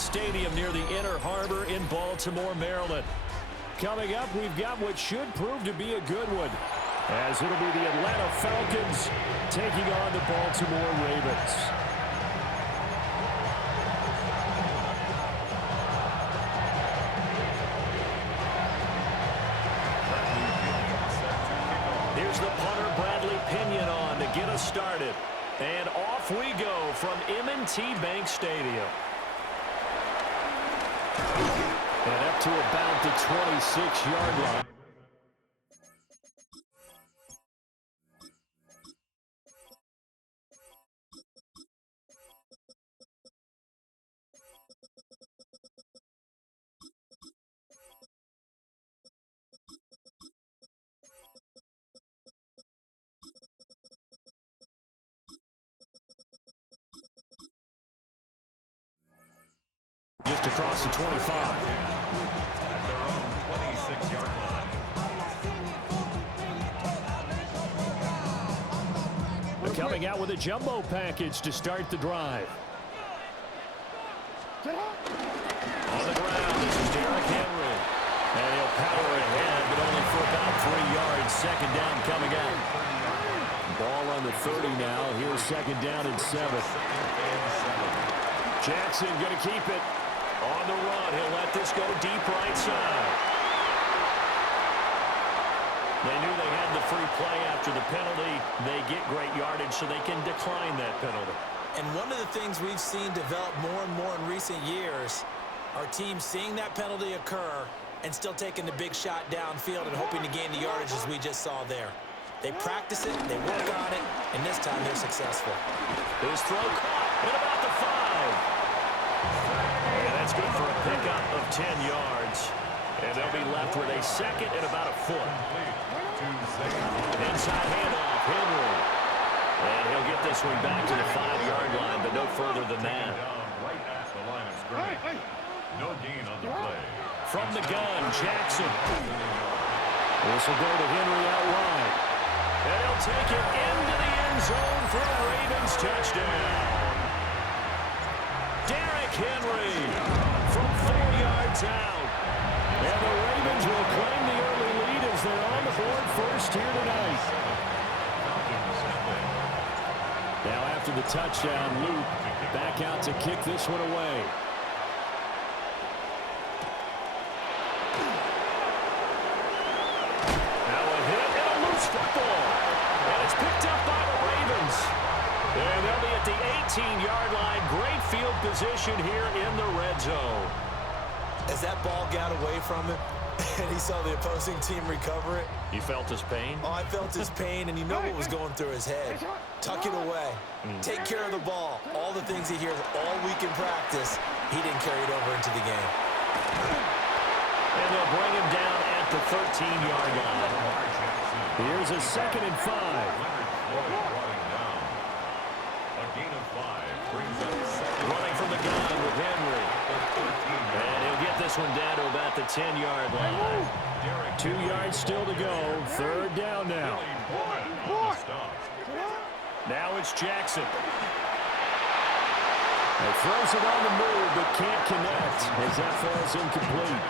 Stadium near the Inner Harbor in Baltimore, Maryland. Coming up, we've got what should prove to be a good one, as it'll be the Atlanta Falcons taking on the Baltimore Ravens. Here's the punter, Bradley Pinion, on to get us started. And off we go from M&T Bank Stadium. And up to about the 26-yard line. Just across the 25. At their own 26-yard line. They're coming out with a jumbo package to start the drive. On the ground, this is Derrick Henry. And he'll power ahead, but only for about 3 yards. Second down coming out. Ball on the 30 now. Here's second down and 7. Jackson going to keep it. On the run, he'll let this go deep right side. They knew they had the free play after the penalty. They get great yardage, so they can decline that penalty. And one of the things we've seen develop more and more in recent years, our team seeing that penalty occur and still taking the big shot downfield and hoping to gain the yardage as we just saw there. They practice it, they work on it, and this time they're successful. His throw caught at about the 5. And that's good for a pickup of 10 yards. And they'll be left with a second and about a foot. Inside handoff, Henry. And he'll get this one back to the 5-yard line, but no further than that. Right at the line of scrimmage. No gain on the play. From the gun, Jackson. This will go to Henry out wide. And he'll take it into the end zone for a Ravens touchdown. Derrick Henry from 4 yards out. And the Ravens will claim the early lead as they're on the board first here tonight. Now after the touchdown, Luke back out to kick this one away. Now a hit and a loose football. And it's picked up by the Ravens. And they'll be at the 18-yard line. Great field position here in the red zone. As that ball got away from him and he saw the opposing team recover it. You felt his pain? Oh, I felt his pain, and you know what was going through his head. Tuck it away. Take care of the ball. All the things he hears all week in practice, he didn't carry it over into the game. And they'll bring him down at the 13-yard line. Here's a 2nd and 5. Running from the gun with Henry. And he'll get this one down to about the 10-yard line. 2 yards still to go. 3rd down now. Now it's Jackson. He throws it on the move, but can't connect as that falls incomplete.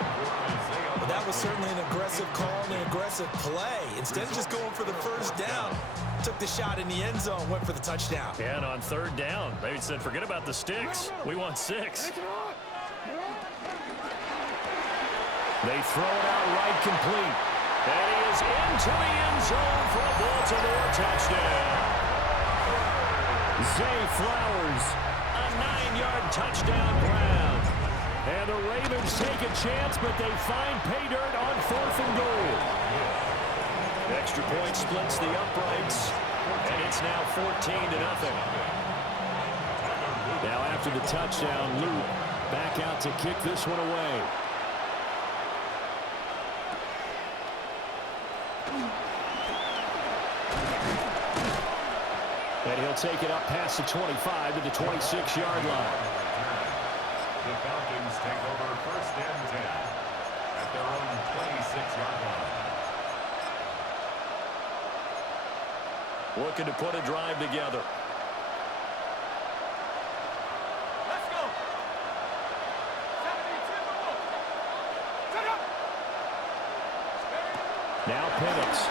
Well, that was certainly an aggressive call and an aggressive play. Instead of just going for the first down, took the shot in the end zone, went for the touchdown. Yeah, and on 3rd down, they said, forget about the sticks. We want 6. They throw it out right complete. And he is into the end zone for a Baltimore touchdown. Zay Flowers, a 9-yard touchdown grab. And the Ravens take a chance, but they find pay dirt on 4th and goal. Extra point splits the uprights, and it's now 14-0. Now after the touchdown, Luke back out to kick this one away. And he'll take it up past the 25 to the 26-yard line. The Falcons take over 1st and 10 at their own 26-yard line. Looking to put a drive together. Let's go. Now Penix.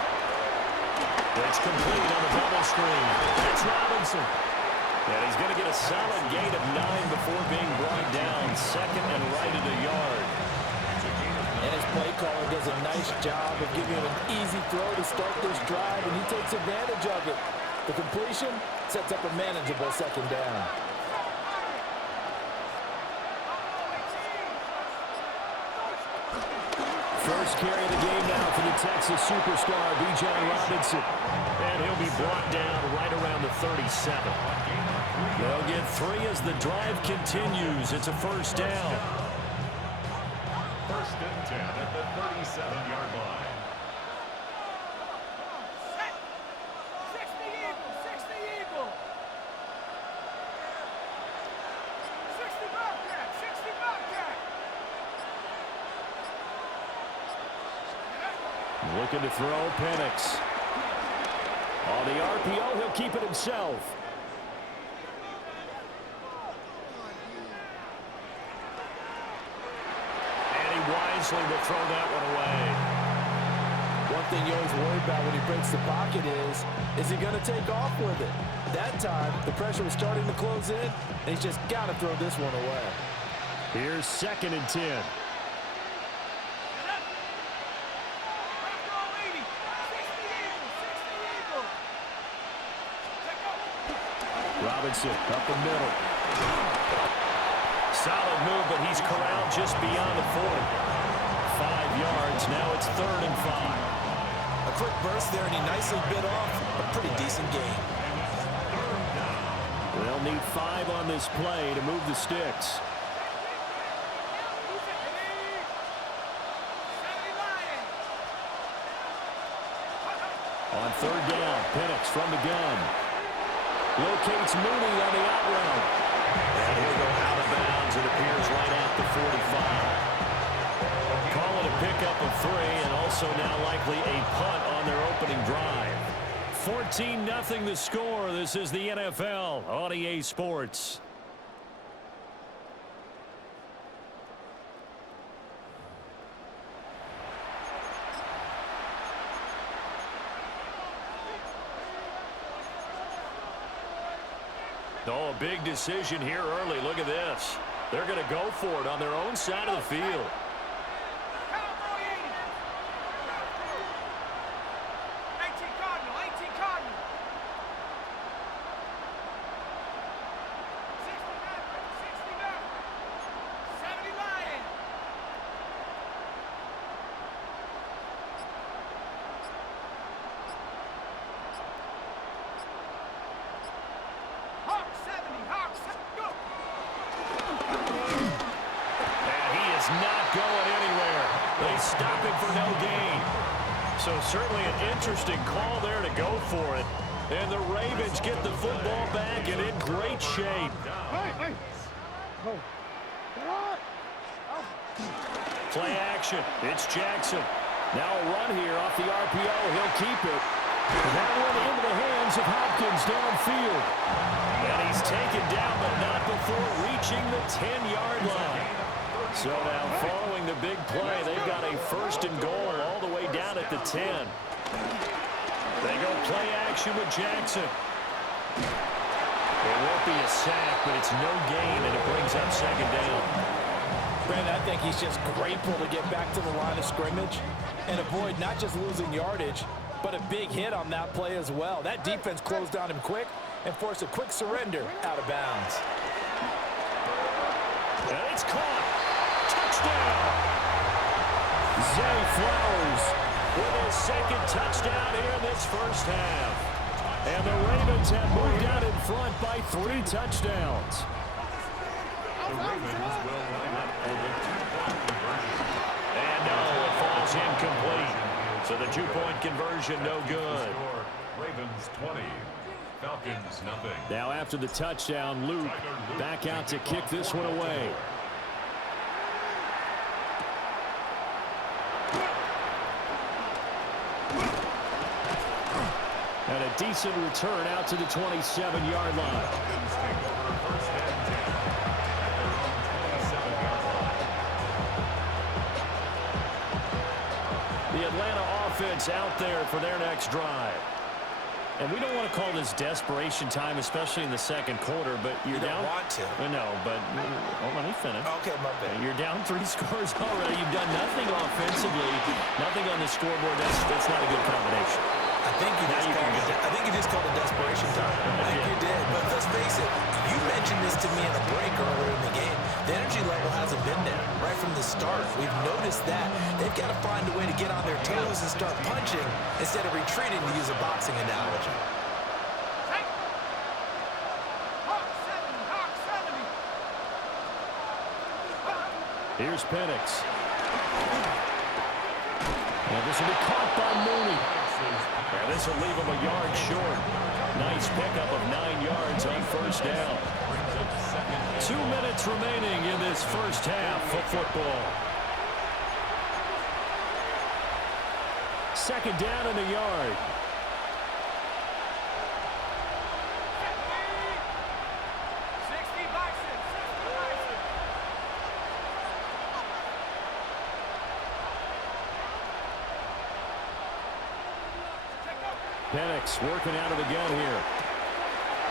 It's complete on the bubble screen. That's Robinson. And he's going to get a solid gain of 9 before being brought down. Second and right at a yard. And his play caller does a nice job of giving him an easy throw to start this drive, and he takes advantage of it. The completion sets up a manageable second down. First carry of the game now for the Texas superstar, Bijan Robinson. And he'll be brought down right around the 37. They'll get 3 as the drive continues. It's a first down. First and 10 at the 37-yard line. Looking to throw, Penix. On the RPO, he'll keep it himself. And he wisely will throw that one away. One thing you always worry about when he breaks the pocket is he going to take off with it? That time, the pressure was starting to close in, and he's just got to throw this one away. Here's second and 10. Robinson up the middle. Solid move, but he's corralled just beyond the 40. 5 yards. Now it's 3rd and 5. A quick burst there, and he nicely bit off a pretty decent gain. They'll need 5 on this play to move the sticks. On 3rd down, Penix from the gun. Locates Mooney on the out route. And he'll go out of bounds. It appears right at the 45. Call it a pickup of 3, and also now likely a punt on their opening drive. 14-0 the score. This is the NFL on EA Sports. Oh, a big decision here early. Look at this. They're going to go for it on their own side of the field. Not going anywhere. They stop him for no gain. So certainly an interesting call there to go for it. And the Ravens get the football back and in great shape. Play action. It's Jackson. Now a run here off the RPO. He'll keep it. That one into the hands of Hopkins downfield. And he's taken down, but not before reaching the 10-yard line. So now following the big play, they've got a 1st and goal all the way down at the 10. They go play action with Jackson. It won't be a sack, but it's no gain, and it brings up 2nd down. Brandon, I think he's just grateful to get back to the line of scrimmage and avoid not just losing yardage, but a big hit on that play as well. That defense closed on him quick and forced a quick surrender out of bounds. And it's caught. Touchdown! Zay Flowers with his 2nd touchdown here in this first half. And the Ravens have moved out in front by 3 touchdowns. The Ravens will line up for the 2-point conversion. And no, it falls incomplete. So the 2-point conversion no good. Ravens 20. Falcons nothing. Now after the touchdown, Luke back out to kick this one away. And a decent return out to the 27-yard line. Falcons take over 1st and 10 at their own 27-yard line. The Atlanta offense out there for their next drive. And we don't want to call this desperation time, especially in the second quarter, but you're down. You don't want to. No, but let me finish. Okay, my bad. You're down 3 scores already. You've done nothing offensively, nothing on the scoreboard. That's not a good combination. I think you just called it desperation time. I think you did. But let's face it, you mentioned this to me in a break earlier in the game. The energy level hasn't been there right from the start. We've noticed that. They've got to find a way to get on their toes and start punching instead of retreating, to use a boxing analogy. Here's Penix. And this will be caught by Mooney. And this will leave him a yard short. Nice pickup of 9 yards on first down. 2 minutes remaining in this first half of football. Second down and a yard. Penix working out of the gun here.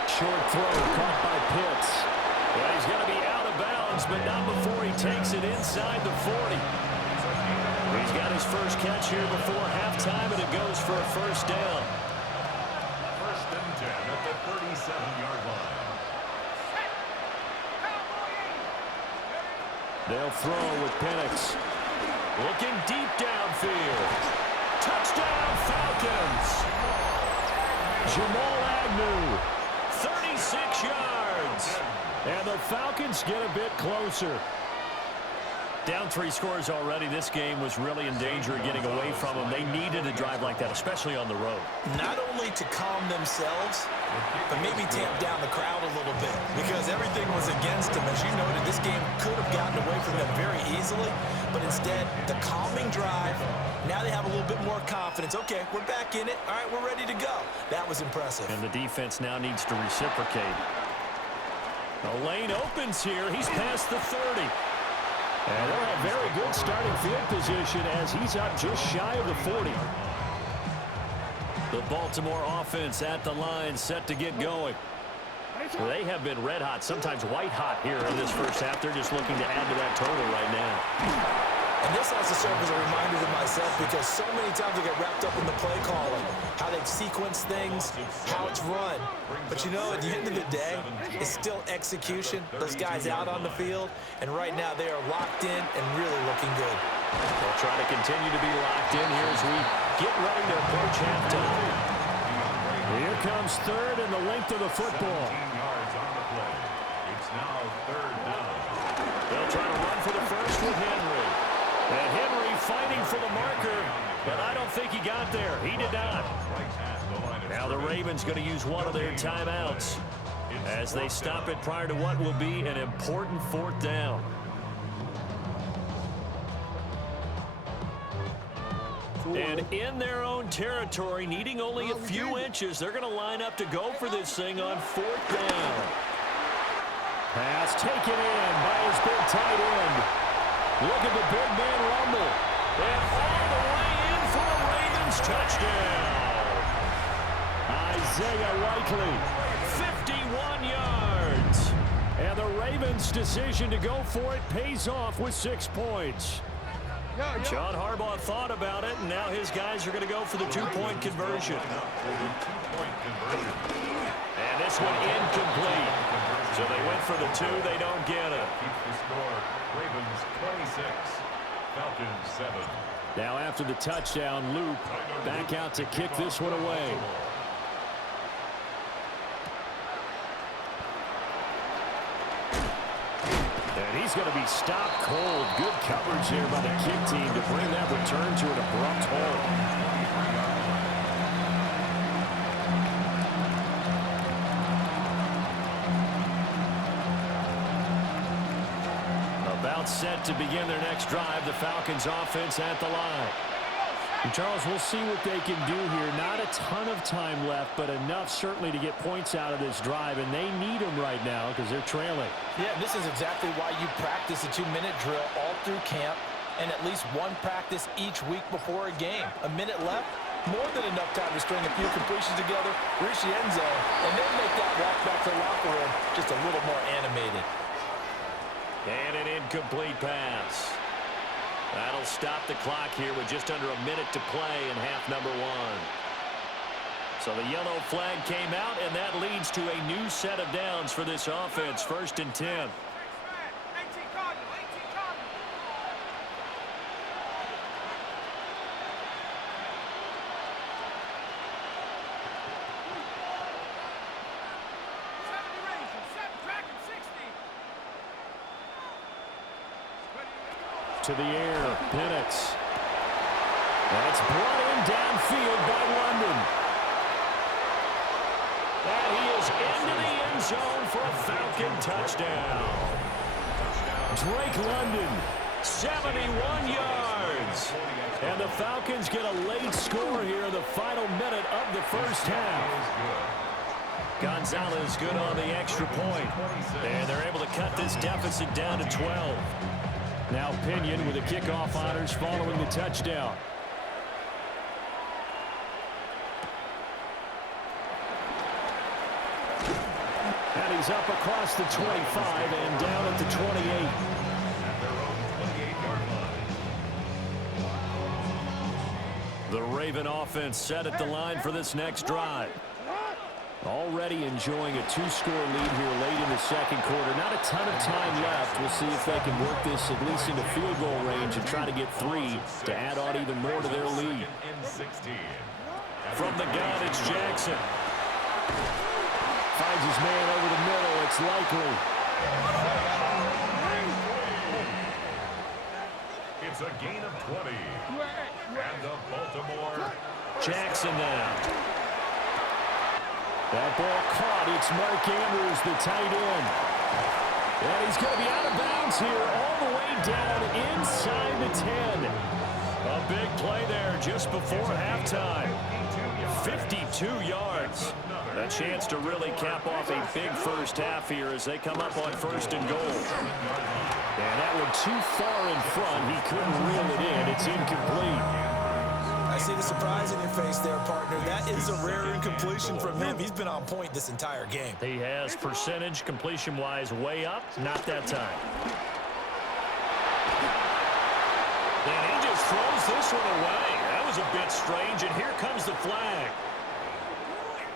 Short throw caught by Pitts. Well, he's going to be out of bounds, but not before he takes it inside the 40. He's got his first catch here before halftime, and it goes for a first down. First and 10 at the 37-yard line. They'll throw with Penix. Looking deep downfield. Touchdown, Falcons! Jamal Agnew, 36 yards. And the Falcons get a bit closer. Down 3 scores already. This game was really in danger of getting away from them. They needed a drive like that, especially on the road. Not only to calm themselves, but maybe tamp down the crowd a little bit, because everything was against them. As you noted, this game could have gotten away from them very easily, but instead, the calming drive, now they have a little bit more confidence. Okay, we're back in it. All right, we're ready to go. That was impressive. And the defense now needs to reciprocate. The lane opens here. He's past the 30. And they'll have very good starting field position as he's up just shy of the 40. The Baltimore offense at the line, set to get going. They have been red hot, sometimes white hot here in this first half. They're just looking to add to that total right now. And this has to serve as a reminder to myself, because so many times I get wrapped up in the play calling, how they've sequenced things, how it's run. But you know, at the end of the day, it's still execution. Those guys out on the field, and right now they are locked in and really looking good. They'll try to continue to be locked in here as we get ready to approach halftime. Here comes third and the length of the football. 17 yards on the play. It's now third down. They'll try to run for the first with Henry. And Henry fighting for the marker, but I don't think he got there. He did not. Now the Ravens going to use one of their timeouts as they stop it prior to what will be an important fourth down. And in their own territory, needing only a few inches, they're going to line up to go for this thing on fourth down. Pass taken in by his big tight end. Look at the big man rumble. And all the way in for a Ravens touchdown. Isaiah Likely, 51 yards. And the Ravens' decision to go for it pays off with 6 points. John Harbaugh thought about it, and now his guys are going to go for the 2-point conversion. And this one incomplete. So they went for the 2, they don't get it. Keeps the score. Ravens 26, Falcons 7. Now after the touchdown, loop back out to kick this one away. And he's going to be stopped cold. Good coverage here by the kick team to bring that return to an abrupt halt. Set to begin their next drive. The Falcons offense at the line. And Charles, we'll see what they can do here. Not a ton of time left, but enough certainly to get points out of this drive, and they need them right now because they're trailing. Yeah, this is exactly why you practice a 2-minute drill all through camp. and at least one practice each week before a game. A minute left, more than enough time to string a few completions together, reach the end zone, and then make that walk back to the locker room just a little more animated. And an incomplete pass. That'll stop the clock here with just under a minute to play in half number 1. So the yellow flag came out, and that leads to a new set of downs for this offense. 1st and 10. To the air, Penix. That's brought in downfield by London. And he is into the end zone for a Falcon touchdown. Drake London, 71 yards. And the Falcons get a late score here in the final minute of the first half. Gonzalez good on the extra point. And they're able to cut this deficit down to 12. Now Pinion with the kickoff honors following the touchdown. And he's up across the 25 and down at the 28. The Raven offense set at the line for this next drive. Already enjoying a 2-score lead here late in the second quarter. Not a ton of time left. We'll see if they can work this at least into field goal range and try to get 3 to add on even more to their lead. From the gun, it's Jackson. Finds his man over the middle. It's Likely. It's a gain of 20. And the Baltimore. Jackson now. That ball caught. It's Mark Andrews, the tight end. And he's going to be out of bounds here all the way down inside the 10. A big play there just before halftime. 52 yards. A chance to really cap off a big first half here as they come up on 1st and goal. And that one too far in front. He couldn't reel it in. It's incomplete. I see the surprise in your face there, partner. That is a rare incompletion from him. He's been on point this entire game. He has percentage completion-wise way up. Not that time. And he just throws this one away. That was a bit strange, and here comes the flag.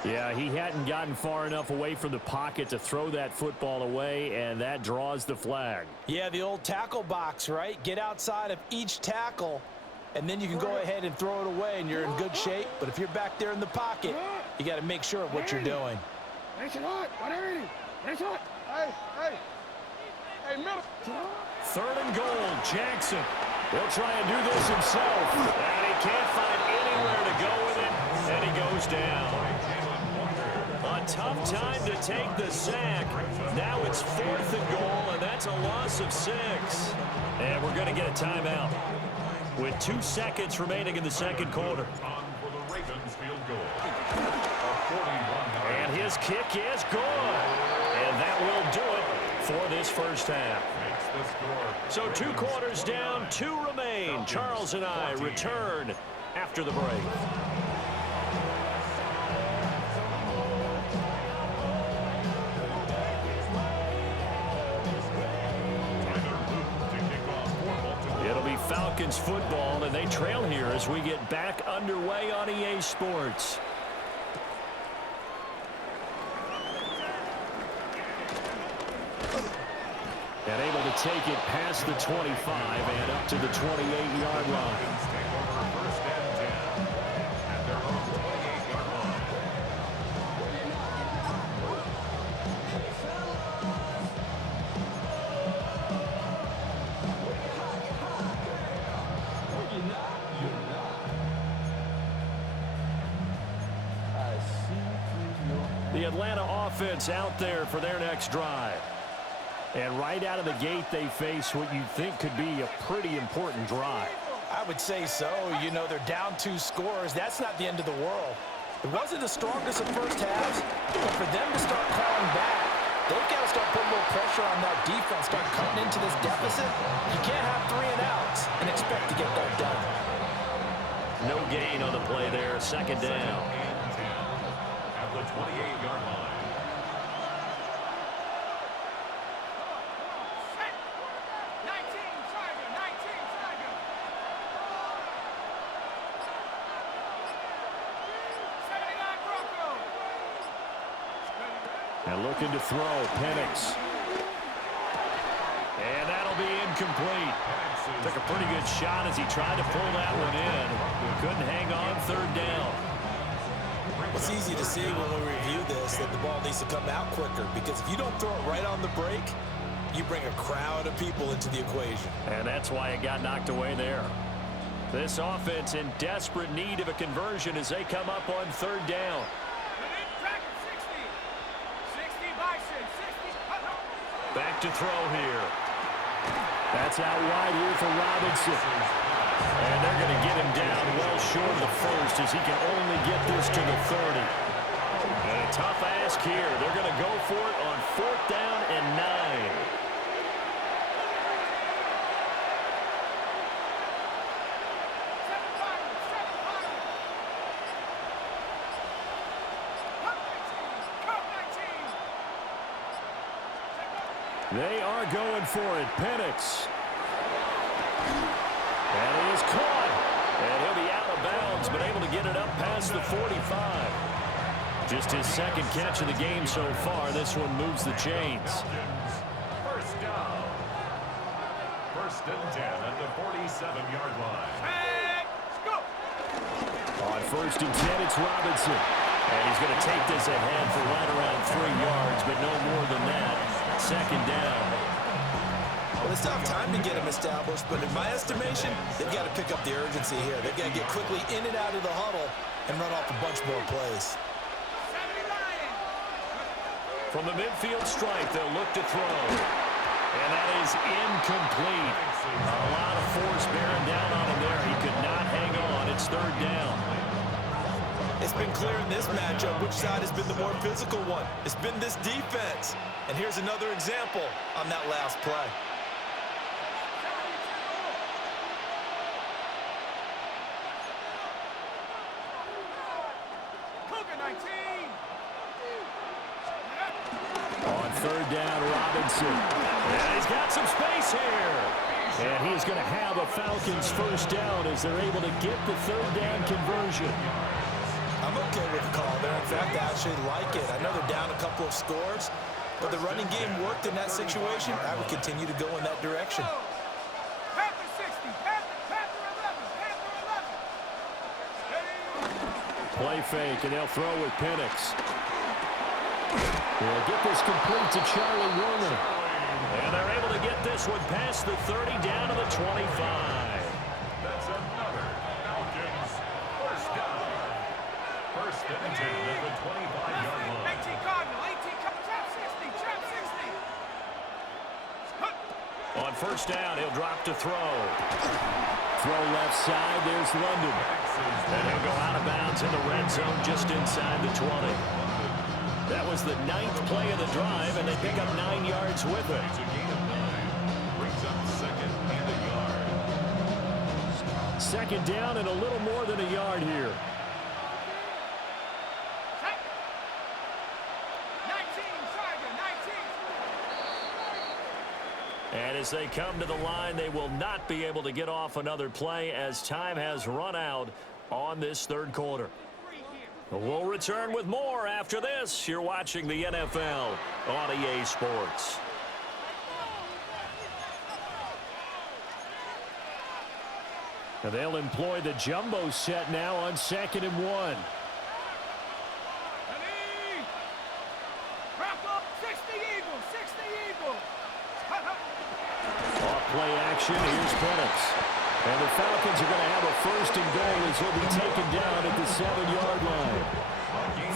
Yeah, he hadn't gotten far enough away from the pocket to throw that football away, and that draws the flag. Yeah, the old tackle box, right? Get outside of each tackle, and then you can go ahead and throw it away, and you're in good shape. But if you're back there in the pocket, you got to make sure of what you're doing. Third and goal, Jackson. He'll try and do this himself. And he can't find anywhere to go with it, and he goes down. A tough time to take the sack. Now it's 4th and goal, and that's a loss of 6. And we're going to get a timeout with 2 seconds remaining in the second quarter. And his kick is good. And that will do it for this first half. So 2 quarters down, 2 remain. Charles and I return after the break. It'll be Falcons football, and they trail here as we get back underway on EA Sports. And able to take it past the 25 and up to the 28-yard line. The Atlanta offense out there for their next drive. And right out of the gate, they face what you think could be a pretty important drive. I would say so. You know, they're down 2 scores. That's not the end of the world. It wasn't the strongest of first halves, but for them to start calling back, they've got to start putting a little pressure on that defense, start cutting into this deficit. You can't have 3 and outs and expect expect to get that done. No gain on the play there. Second down. At the 28-yard line. And looking to throw, Penix. And that'll be incomplete. Took a pretty good shot as he tried to pull that one in. Couldn't hang on third down. It's easy to see when we review this that the ball needs to come out quicker, because if you don't throw it right on the break, you bring a crowd of people into the equation. And that's why it got knocked away there. This offense in desperate need of a conversion as they come up on third down. Back to throw here. That's out wide here for Robinson. And they're going to get him down well short of the first as he can only get this to the 30. And a tough ask here. They're going to go for it on 4th down and 9. They are going for it. Penix. And he is caught. And he'll be out of bounds, but able to get it up past the 45. Just his second catch of the game so far. This one moves the chains. First down. 1st and 10 at the 47-yard line. On 1st and 10, it's Robinson. And he's going to take this ahead for right around 3 yards, but no more than that. Second down. Well, it's tough time to get them established, but in my estimation, they've got to pick up the urgency here. They've got to get quickly in and out of the huddle and run off a bunch more plays. From the midfield stripe, they'll look to throw. And that is incomplete. A lot of force bearing down on him there. He could not hang on. It's third down. It's been clear in this matchup which side has been the more physical one. It's been this defense. And here's another example on that last play. On third down, Robinson. And he's got some space here. And he's going to have a Falcons first down as they're able to get the third down conversion. I'm okay with the call there. In fact, I actually like it. I know they're down a couple of scores, but the running game worked in that situation. I would continue to go in that direction. Play fake, and they'll throw with Penix. They'll get this complete to Charlie Warner. And they're able to get this one past the 30 down to the 25. That's another Falcons first down. 1st and 10 at the 25-yard line. On first down, he'll drop to throw. Throw left side, there's London. And he'll go out of bounds in the red zone just inside the 20. That was the 9th play of the drive, and they pick up 9 yards with it. It's a gain of 9. Brings up 2nd and a yard. Second down and a little more than a yard here. And as they come to the line, they will not be able to get off another play as time has run out on this third quarter. We'll return with more after this. You're watching the NFL on EA Sports. And they'll employ the jumbo set now on 2nd and 1. Play action, here's Penix. And the Falcons are going to have a 1st and goal as he'll be taken down at the 7-yard line.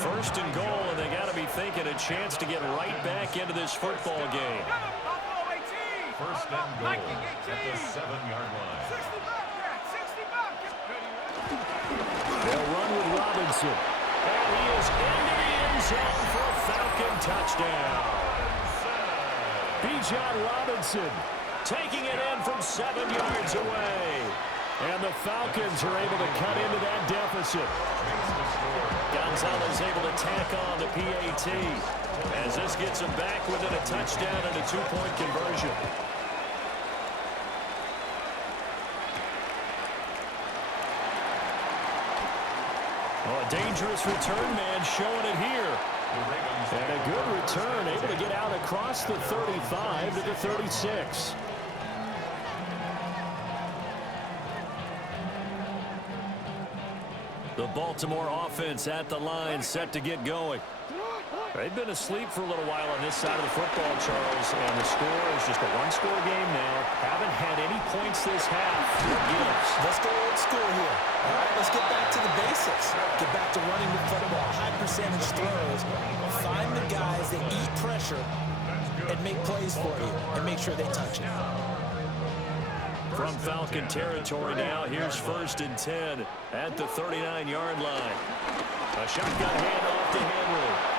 1st and goal, and they got to be thinking a chance to get right back into this football game. 1st and goal at the 7-yard line. They'll run with Robinson. And he is into the end zone for a Falcon touchdown. Bijan Robinson taking it in from 7 yards away. And the Falcons are able to cut into that deficit. Gonzalez able to tack on the PAT as this gets him back within a touchdown and a two-point conversion. Oh, a dangerous return man showing it here. And a good return, able to get out across the 35 to the 36. The Baltimore offense at the line, set to get going. They've been asleep for a little while on this side of the football, Charles, and the score is just a one-score game now. Haven't had any points this half. What gives? Let's go old school here. All right, let's get back to the basics. Get back to running the football, high percentage throws. Find the guys that eat pressure and make plays for you and make sure they touch it. From Falcon territory now, here's 1st and 10 at the 39-yard line. A shotgun handoff to Henry.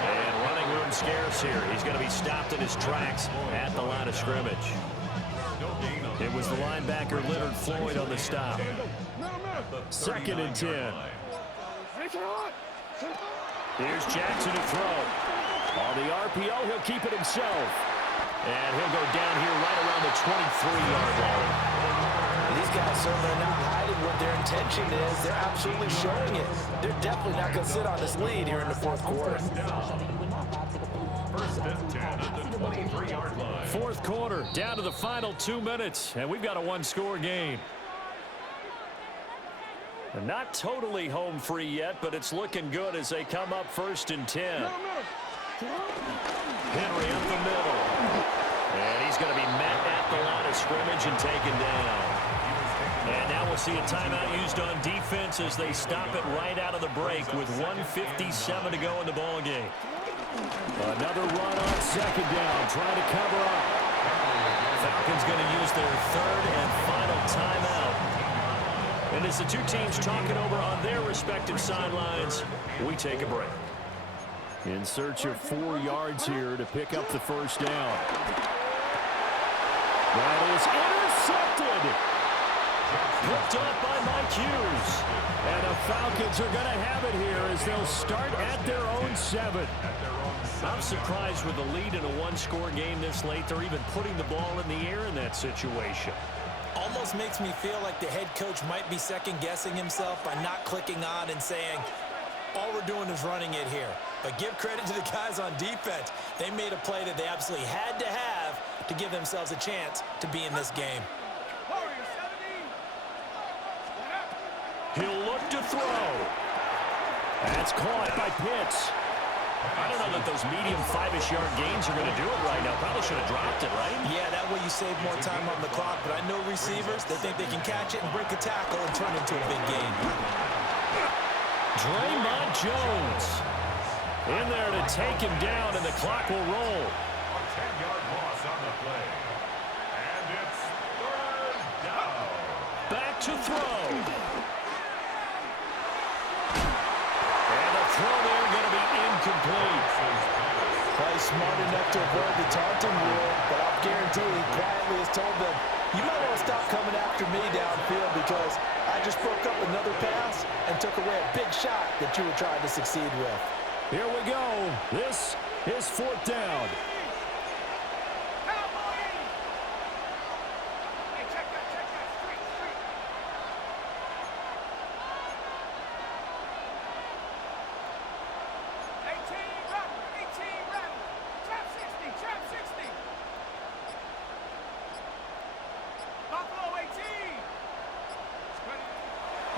And running room scarce here. He's going to be stopped in his tracks at the line of scrimmage. It was the linebacker Leonard Floyd on the stop. 2nd and 10. Here's Jackson to throw. On the RPO, he'll keep it himself. And he'll go down here right around the 23-yard line. These guys certainly are not hiding what their intention is. They're absolutely showing it. They're definitely not going to sit on this lead here in the fourth quarter. 1st and 10 at the 23-yard line. Fourth quarter, down to the final 2 minutes, and we've got a one-score game. They're not totally home free yet, but it's looking good as they come up 1st and 10. Henry up the middle. And he's going to be met at the line of scrimmage and taken down. And now we'll see a timeout used on defense as they stop it right out of the break with 1:57 to go in the ball game. Another run on 2nd down, trying to cover up. Falcons going to use their 3rd and final timeout. And as the two teams talking over on their respective sidelines, we take a break. In search of 4 yards here to pick up the 1st down. That is intercepted. Picked up by Mike Hughes. And the Falcons are going to have it here as they'll start at their own 7. I'm surprised with the lead in a one-score game this late. They're even putting the ball in the air in that situation. Almost makes me feel like the head coach might be second-guessing himself by not clicking on and saying, all we're doing is running it here. But give credit to the guys on defense. They made a play that they absolutely had to have to give themselves a chance to be in this game. He'll look to throw. That's caught by Pitts. I don't know that those medium 5-ish yard gains are going to do it right now. Probably should have dropped it, right? Yeah, that way you save more time on the clock. But I know receivers, they think they can catch it and break a tackle and turn it into a big game. Draymond Jones in there to take him down, and the clock will roll. A 10-yard loss on the play. And it's 3rd down. Back to throw. And the throw there going to be incomplete. Probably smart enough to avoid the taunting rule, but I'll guarantee he quietly has told them, you might want to stop coming after me downfield because I just broke up another pass and took away a big shot that you were trying to succeed with. Here we go. This is 4th down.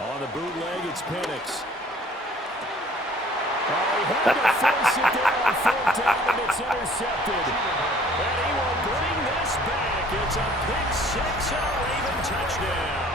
On the bootleg, it's Penix. Oh, he had to force it there on 4th down, and it's intercepted. And he will bring this back. It's a pick 6 and a Raven touchdown.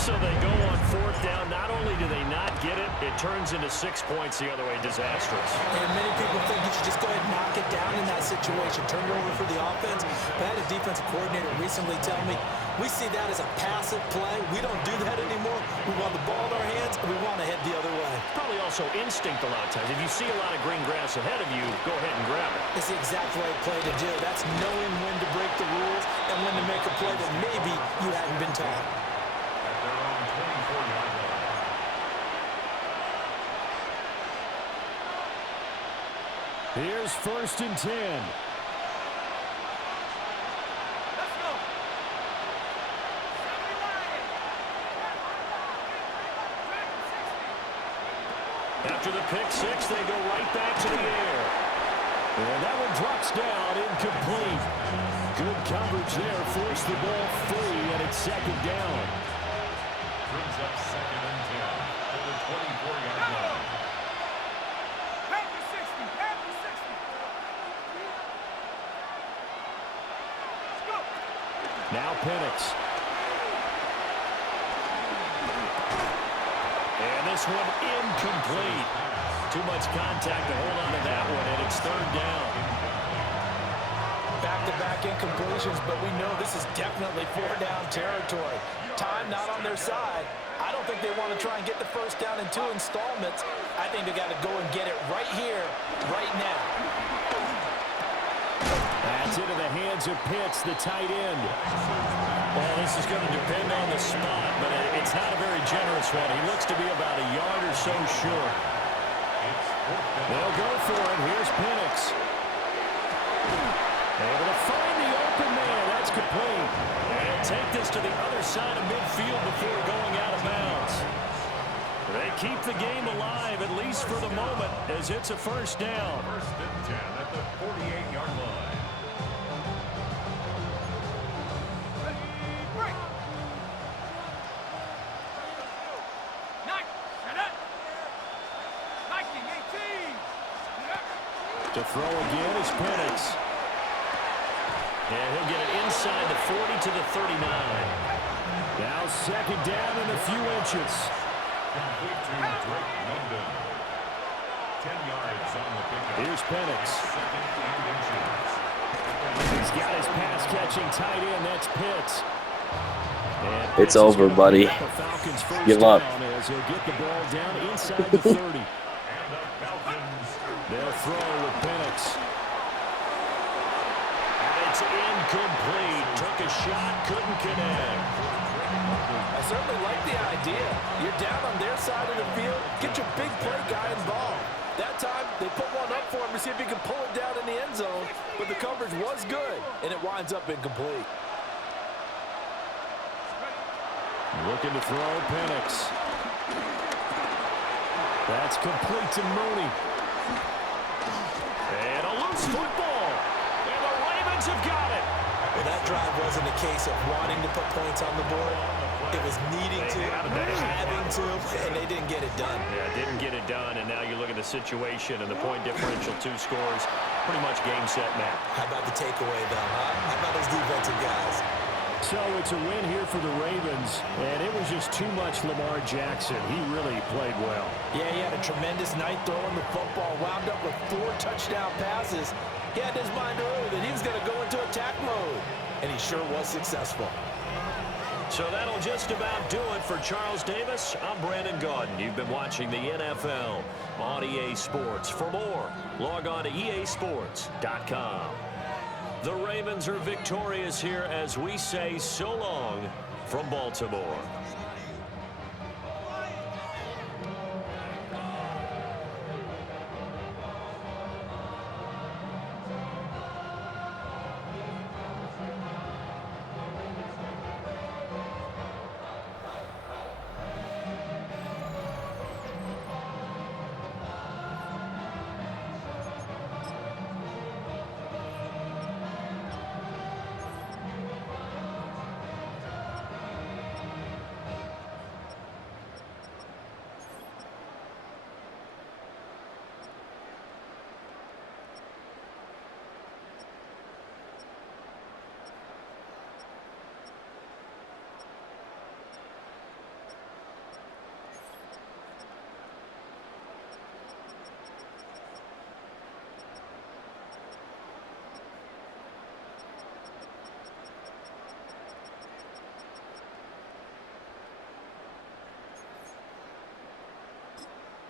So they go on 4th down. Not only do they not get it, it turns into 6 points the other way. Disastrous. And many people think you should just go ahead and knock it down in that situation. Turn it over for the offense. But I had a defensive coordinator recently tell me, we see that as a passive play. We don't do that anymore. We want the ball in our hands, and we want to head the other way. Probably also instinct a lot of times. If you see a lot of green grass ahead of you, go ahead and grab it. It's the exact right play to do. That's knowing when to break the rules and when to make make a play that maybe you hadn't been taught. At their own 24-yard line. Here's 1st and 10. After the pick six, they go right back to the air. And that one drops down, incomplete. Good coverage there, forced the ball free, and it's 2nd down. Brings up 2nd and 10 at the 24-yard line. Now Penix. And this one incomplete. Too much contact to hold on to that one, and it's 3rd down. Back-to-back incompletions, but we know this is definitely 4-down territory. Time not on their side. I don't think they want to try and get the 1st down in 2 installments. I think they got to go and get it right here, right now. That's into the hands of Pitts, the tight end. Well, this is going to depend on the spot, but it's not a very generous one. He looks to be about a yard or so short. They'll go for it. Here's Penix. Able to find the open man. That's complete. And take this to the other side of midfield before going out of bounds. They keep the game alive, at least for the moment, as it's a 1st down. 1st and 10 at the 48-yard line. To throw again is Penix. And he'll get it inside the 40 to the 39. Now 2nd down and a few inches. Complete to Drake London. 10 yards on the pickup. Here's Penix. 2nd and inches. He's got his pass-catching tight end. That's Pitts. And It's over, buddy. Give up. As he'll get the ball down inside the 30. And the Falcons. They'll throw with Penix. And it's incomplete. Took a shot, couldn't connect. I certainly like the idea. You're down on their side of the field. Get your big play guy involved. That time, they put one up for him to see if he can pull it down in the end zone. But the coverage was good, and it winds up incomplete. Looking to throw Penix. That's complete to Mooney. And a loose football. And the Ravens have got it. Well, that drive wasn't a case of wanting to put points on the board. It was needing to, having to, and they didn't get it done. Yeah, didn't get it done, and now you look at the situation and the point differential, 2 scores, pretty much game, set, match. How about the takeaway, though, huh? How about those defensive guys? So it's a win here for the Ravens, and it was just too much Lamar Jackson. He really played well. Yeah, he had a tremendous night throwing the football, wound up with 4 touchdown passes. He had his mind early that he was going to go into attack mode, and he sure was successful. So that'll just about do it for Charles Davis. I'm Brandon Gaudin. You've been watching the NFL on EA Sports. For more, log on to easports.com. The Ravens are victorious here as we say so long from Baltimore.